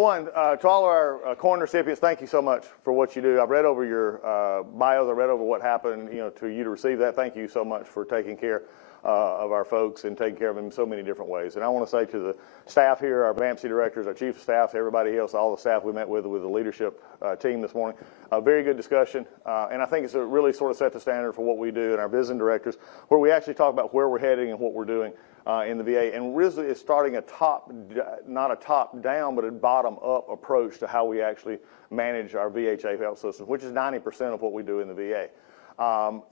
one, to all our coin recipients, thank you so much for what you do. I've read over your bios. I read over what happened, to you to receive that. Thank you so much for taking care of our folks and taking care of them in so many different ways. And I want to say to the staff here, our VAMC directors, our chief of staff, everybody else, all the staff we met with the leadership team this morning, a very good discussion. And I think it's really sort of set the standard for what we do, and our visiting directors, where we actually talk about where we're heading and what we're doing in the VA. And really it's starting not a top-down, but a bottom-up approach to how we actually manage our VHA health system, which is 90% of what we do in the VA.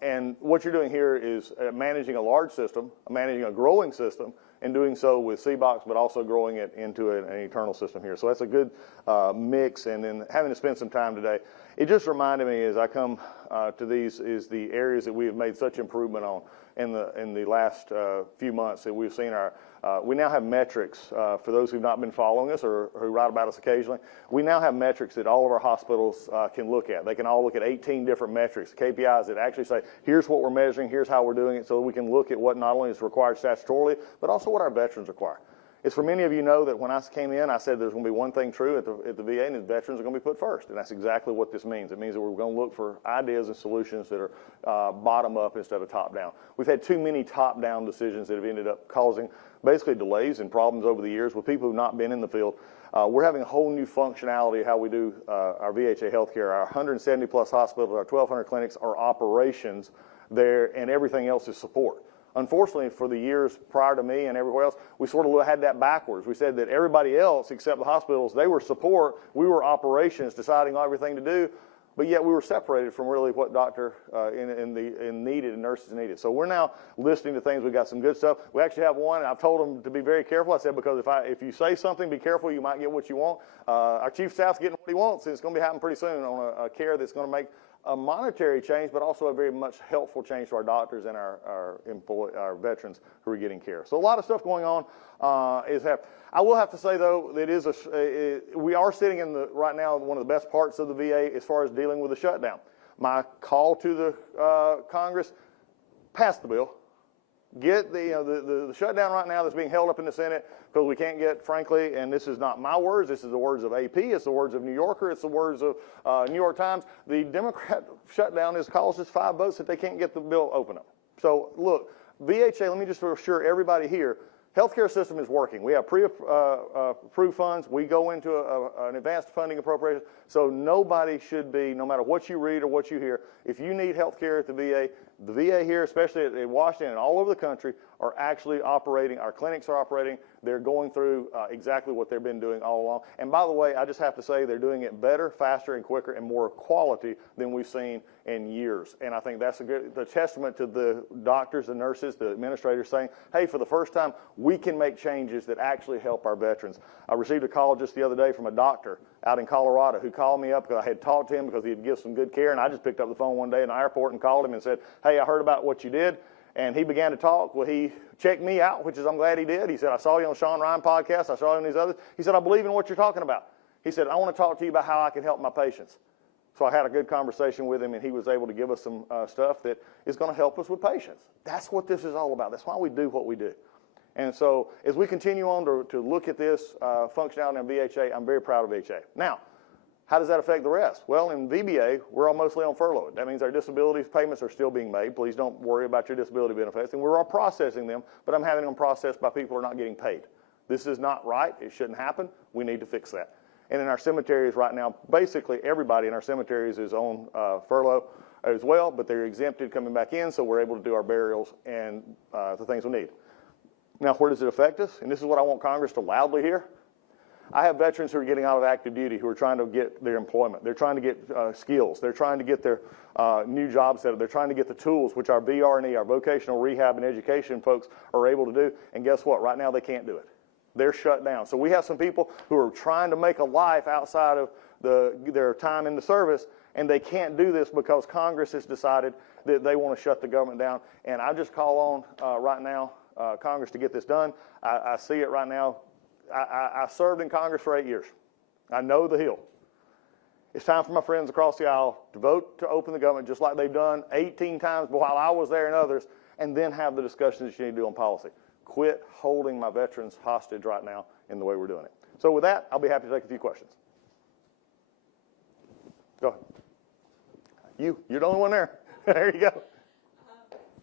And what you're doing here is managing a large system, managing a growing system, and doing so with CBOX, but also growing it into an eternal system here. So that's a good mix. And then having to spend some time today, it just reminded me as I come to these is the areas that we have made such improvement on in the last few months that we've seen we now have metrics for those who've not been following us or who write about us occasionally. We now have metrics that all of our hospitals can look at. They can all look at 18 different metrics, KPIs that actually say, here's what we're measuring, here's how we're doing it, so we can look at what not only is required statutorily, but also what our veterans require. It's for many of you know that when I came in, I said there's going to be one thing true at the VA, and the veterans are going to be put first. And that's exactly what this means. It means that we're going to look for ideas and solutions that are bottom up instead of top down. We've had too many top down decisions that have ended up causing basically delays and problems over the years with people who've not been in the field. We're having a whole new functionality how we do our VHA healthcare. Our 170 plus hospitals, our 1,200 clinics are operations there, and everything else is support. Unfortunately, for the years prior to me and everywhere else, we sort of had that backwards. We said that everybody else, except the hospitals, they were support, we were operations, deciding on everything to do, but yet we were separated from really what doctor needed and nurses needed. So we're now listening to things. We've got some good stuff. We actually have one, and I've told them to be very careful. I said, because if you say something, be careful, you might get what you want. Our chief of staff's getting what he wants, and it's going to be happening pretty soon on a care that's going to make a monetary change, but also a very much helpful change to our doctors and our veterans who are getting care. So a lot of stuff going on I will have to say, though, that we are sitting in right now one of the best parts of the VA as far as dealing with the shutdown. My call to the Congress, pass the bill. Get the shutdown right now that's being held up in the Senate because we can't get, frankly, and this is not my words, this is the words of AP, it's the words of New Yorker, it's the words of New York Times. The Democrat shutdown has caused us 5 votes that they can't get the bill open up. So look, VHA, let me just assure everybody here, healthcare system is working. We have pre-approved funds. We go into an advanced funding appropriation. So nobody should be, no matter what you read or what you hear, if you need healthcare at the VA here, especially in Washington and all over the country, are actually operating. Our clinics are operating. They're going through exactly what they've been doing all along. And by the way, I just have to say they're doing it better, faster, and quicker, and more quality than we've seen in years. And I think that's the testament to the doctors, the nurses, the administrators saying, hey, for the first time, we can make changes that actually help our veterans. I received a call just the other day from a doctor out in Colorado who called me up because I had talked to him because he'd give some good care, and I just picked up the phone one day in the airport and called him and said, hey, I heard about what you did. And he began to talk. Well, he checked me out, which is I'm glad he did. He said, I saw you on Sean Ryan podcast. I saw you on these others. He said, I believe in what you're talking about. He said, I want to talk to you about how I can help my patients. So I had a good conversation with him, and he was able to give us some stuff that is going to help us with patients. That's what this is all about. That's why we do what we do. And so as we continue on to look at this functionality in VHA, I'm very proud of VHA. Now, how does that affect the rest? Well, in VBA, we're all mostly on furlough. That means our disability payments are still being made. Please don't worry about your disability benefits. And we're all processing them, but I'm having them processed by people who are not getting paid. This is not right. It shouldn't happen. We need to fix that. And in our cemeteries right now, basically everybody in our cemeteries is on furlough as well, but they're exempted coming back in, so we're able to do our burials and the things we need. Now, where does it affect us? And this is what I want Congress to loudly hear. I have veterans who are getting out of active duty who are trying to get their employment. They're trying to get skills. They're trying to get their new jobs set up. They're trying to get the tools, which our VR&E, our vocational rehab and education folks are able to do. And guess what? Right now they can't do it. They're shut down. So we have some people who are trying to make a life outside of their time in the service, and they can't do this because Congress has decided that they want to shut the government down. And I just call on right now Congress to get this done. I see it right now. I served in Congress for 8 years. I know the Hill. It's time for my friends across the aisle to vote to open the government just like they've done 18 times while I was there and others, and then have the discussions that you need to do on policy. Quit holding my veterans hostage right now in the way we're doing it. So with that, I'll be happy to take a few questions. Go ahead. You're the only one there. There you go.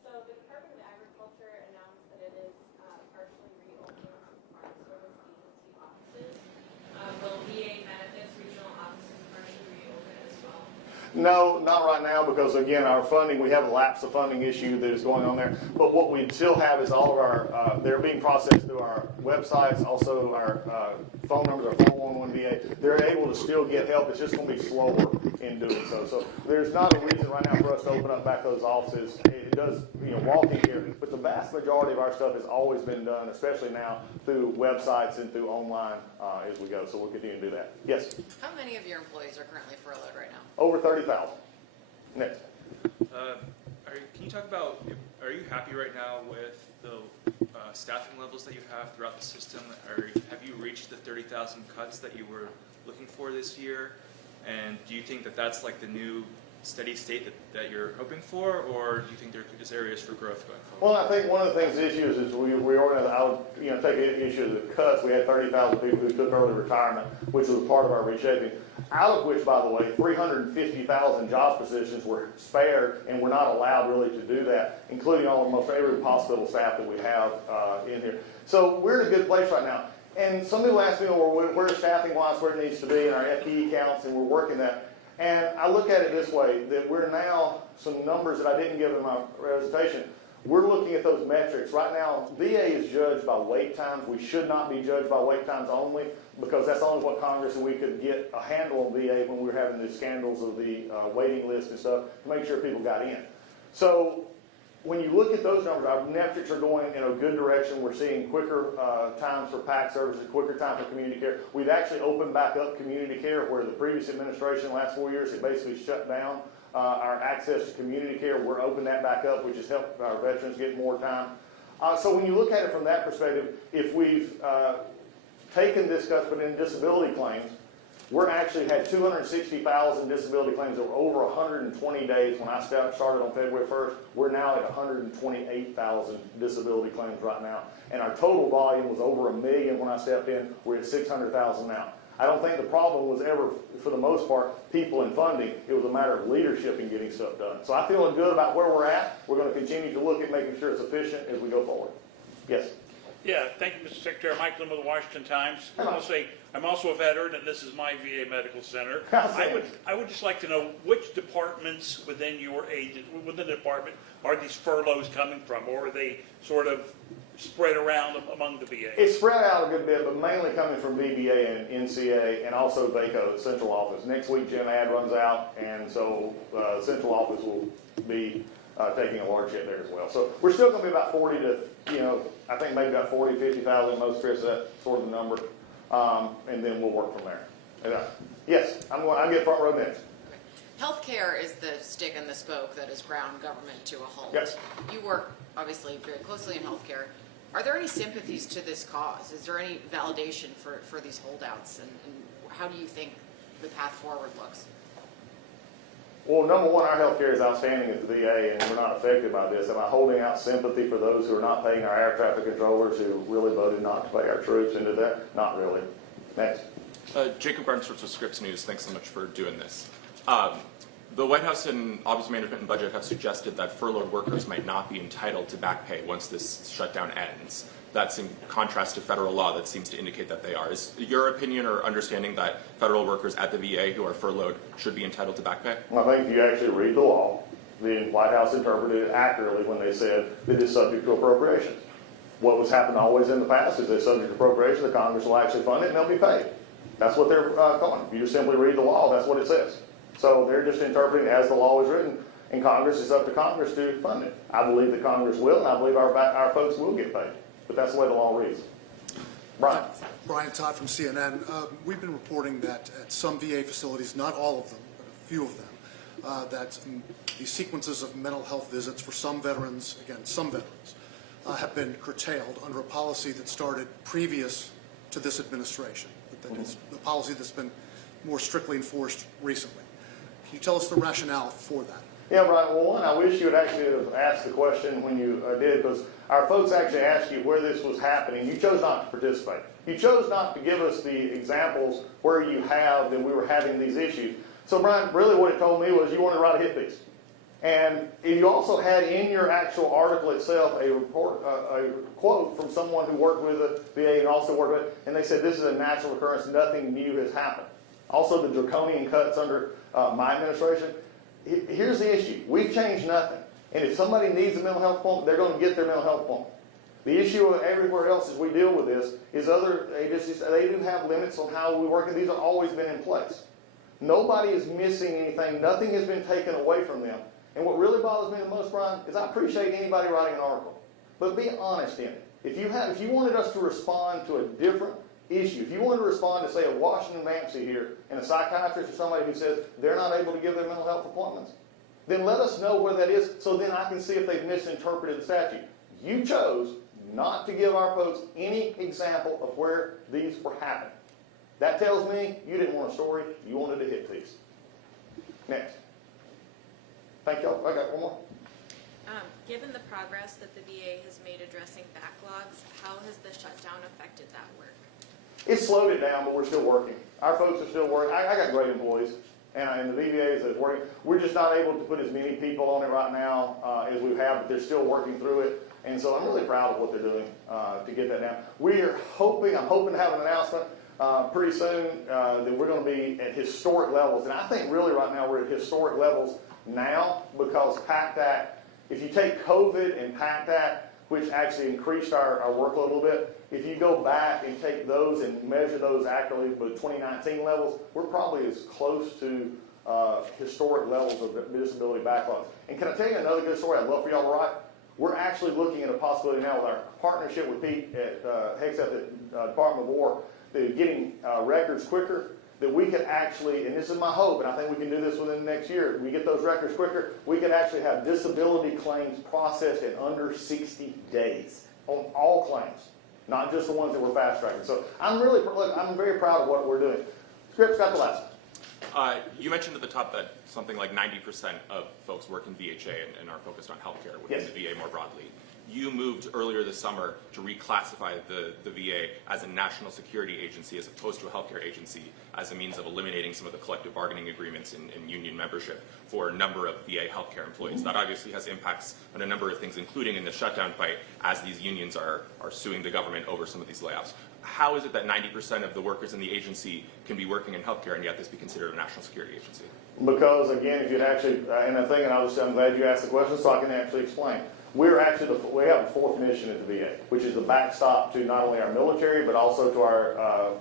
So the Department of Agriculture announced that it is partially reopening some Farm Service Agency offices. Will VA benefits regional offices partially reopen as well? No, not right now, because again, our funding, we have a lapse of funding issue that is going on there. But what we still have is all of our, they're being processed through our websites, also our phone numbers, our 411 VA. They're able to still get help. It's just going to be slower in doing so. So there's not a reason right now for us to open up back those offices. It does, walking here, but the vast majority of our stuff has always been done, especially now through websites and through online as we go. So we'll continue to do that. Yes? How many of your employees are currently furloughed right now? Over 30,000. Next. Can you talk about, are you happy right now with the staffing levels that you have throughout the system? Have you reached the 30,000 cuts that you were looking for this year? And do you think that that's like the new steady state that you're hoping for, or do you think there's areas for growth going forward? Well, I think one of the things, the issues is we reorganized. I would take an issue of the cuts. We had 30,000 people who took early retirement, which was part of our reshaping. Out of which, by the way, 350,000 job positions were spared, and we're not allowed really to do that, including almost every hospital staff that we have in here. So we're in a good place right now. And some people ask me, well, where staffing-wise, where it needs to be in our FTE counts, and we're working that. And I look at it this way, that we're now, some numbers that I didn't give in my presentation, we're looking at those metrics. Right now, VA is judged by wait times. We should not be judged by wait times only, because that's only what Congress and we could get a handle on VA when we were having the scandals of the waiting list and stuff to make sure people got in. So when you look at those numbers, our metrics are going in a good direction. We're seeing quicker times for PAC services, quicker time for community care. We've actually opened back up community care, where the previous administration, the last 4 years, had basically shut down our access to community care. We're opening that back up, which has helped our veterans get more time. So when you look at it from that perspective, if we've taken this cut, but in disability claims, we're actually had 260,000 disability claims that were over 120 days when I started on February 1st. We're now at 128,000 disability claims right now. And our total volume was over 1 million when I stepped in. We're at 600,000 now. I don't think the problem was ever, for the most part, people and funding. It was a matter of leadership and getting stuff done. So I'm feeling good about where we're at. We're going to continue to look at making sure it's efficient as we go forward. Yes? Yeah, thank you, Mr. Secretary. Mike Lim of the Washington Times. I want to say I'm also a veteran, and this is my VA Medical Center. I would just like to know which departments within your within the department are these furloughs coming from, or are they sort of spread around among the VA? It's spread out a good bit, but mainly coming from VBA and NCA, and also VACO, the central office. Next week, Jim Ad runs out, and so the central office will be taking a large hit there as well. So we're still going to be about 40 to, I think maybe about 40, 50,000 most trips, that sort of the number, and then we'll work from there. Yes, I'll get front row next. Healthcare is the stick and the spoke that has ground government to a halt. Yes. You work, obviously, very closely in healthcare. Are there any sympathies to this cause? Is there any validation for these holdouts? And how do you think the path forward looks? Well, number one, our health care is outstanding at the VA, and we're not affected by this. Am I holding out sympathy for those who are not paying our air traffic controllers who really voted not to pay our troops into that? Not really. Next. Jacob Barnsworth with Scripps News. Thanks so much for doing this. The White House and Office of Management and Budget have suggested that furloughed workers might not be entitled to back pay once this shutdown ends. That's in contrast to federal law that seems to indicate that they are. Is your opinion or understanding that federal workers at the VA who are furloughed should be entitled to back pay? Well, I think if you actually read the law, the White House interpreted it accurately when they said that it's subject to appropriations. What was happening always in the past is they're subject to appropriation, the Congress will actually fund it, and they'll be paid. That's what they're calling. If you just simply read the law, that's what it says. So they're just interpreting it as the law is written, and Congress, it's up to Congress to fund it. I believe that Congress will, and I believe our folks will get paid. But that's the way the law reads. Brian. Brian Todd from CNN. We've been reporting that at some VA facilities, not all of them, but a few of them, that the sequences of mental health visits for some veterans, again, some veterans, have been curtailed under a policy that started previous to this administration. That is a policy that's been more strictly enforced recently. Can you tell us the rationale for that? Yeah, Brian. Well, one, I wish you would actually have asked the question when you did, because our folks actually asked you where this was happening. You chose not to participate. You chose not to give us the examples where you have that we were having these issues. So Brian, really what it told me was you wanted to write a hit piece. And you also had in your actual article itself a quote from someone who worked with the VA and also worked with it, and they said this is a natural occurrence, nothing new has happened. Also the draconian cuts under my administration. Here's the issue. We've changed nothing. And if somebody needs a mental health appointment, they're going to get their mental health appointment. The issue everywhere else as we deal with this is other agencies, they do have limits on how we work, and these have always been in place. Nobody is missing anything. Nothing has been taken away from them. And what really bothers me the most, Brian, is I appreciate anybody writing an article. But be honest in it. If you wanted us to respond to a different issue, if you wanted to respond to, say, a Washington Vampsy here, and a psychiatrist or somebody who says they're not able to give their mental health appointments, then let us know where that is so then I can see if they've misinterpreted the statute. You chose not to give our folks any example of where these were happening. That tells me you didn't want a story, you wanted a hit piece. Next. Thank y'all. I got one more. Given the progress that the VA has made addressing backlogs, how has the shutdown affected that work? It slowed it down, but we're still working. Our folks are still working. I got great employees, and the VA is working. We're just not able to put as many people on it right now as we have, but they're still working through it. And so I'm really proud of what they're doing to get that down. I'm hoping to have an announcement pretty soon that we're going to be at historic levels. And I think really right now we're at historic levels now because PACT Act, if you take COVID and PACT Act, which actually increased our workload a little bit, if you go back and take those and measure those accurately with 2019 levels, we're probably as close to historic levels of disability backlogs. And can I tell you another good story I'd love for y'all to write? We're actually looking at a possibility now with our partnership with Pete at Hexeth at Department of War, getting records quicker, that we could actually, and this is my hope, and I think we can do this within the next year, we get those records quicker, we could actually have disability claims processed in under 60 days on all claims, not just the ones that we're fast tracking. So I'm very proud of what we're doing. Script's got the last one. You mentioned at the top that something like 90% of folks work in VHA and are focused on healthcare within Yes. the VA more broadly. You moved earlier this summer to reclassify the VA as a national security agency as opposed to a healthcare agency as a means of eliminating some of the collective bargaining agreements in union membership for a number of VA healthcare employees. That obviously has impacts on a number of things, including in the shutdown fight as these unions are suing the government over some of these layoffs. How is it that 90% of the workers in the agency can be working in healthcare and yet this be considered a national security agency? Because again, if you'd actually, I'm glad you asked the question so I can actually explain. We have a fourth mission at the VA, which is the backstop to not only our military, but also to our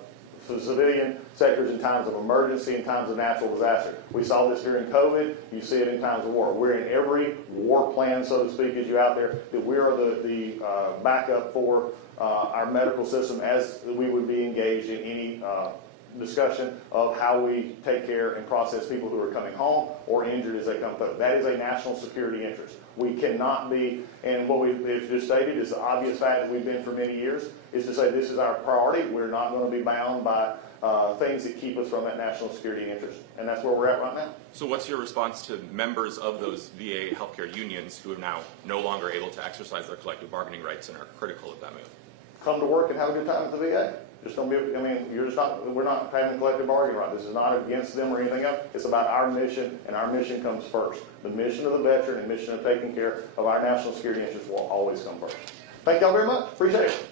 civilian sectors in times of emergency and times of natural disaster. We saw this during COVID. You see it in times of war. We're in every war plan, so to speak, as you out there, that we are the backup for our medical system as we would be engaged in any discussion of how we take care and process people who are coming home or injured as they come through. That is a national security interest. We cannot be, and what we've just stated is the obvious fact that we've been for many years, is to say this is our priority. We're not going to be bound by things that keep us from that national security interest. And that's where we're at right now. So what's your response to members of those VA healthcare unions who are now no longer able to exercise their collective bargaining rights and are critical of that move? Come to work and have a good time at the VA. Just don't be, we're not having collective bargaining right. This is not against them or anything else. It's about our mission, and our mission comes first. The mission of the veteran and mission of taking care of our national security interests will always come first. Thank y'all very much. Appreciate it.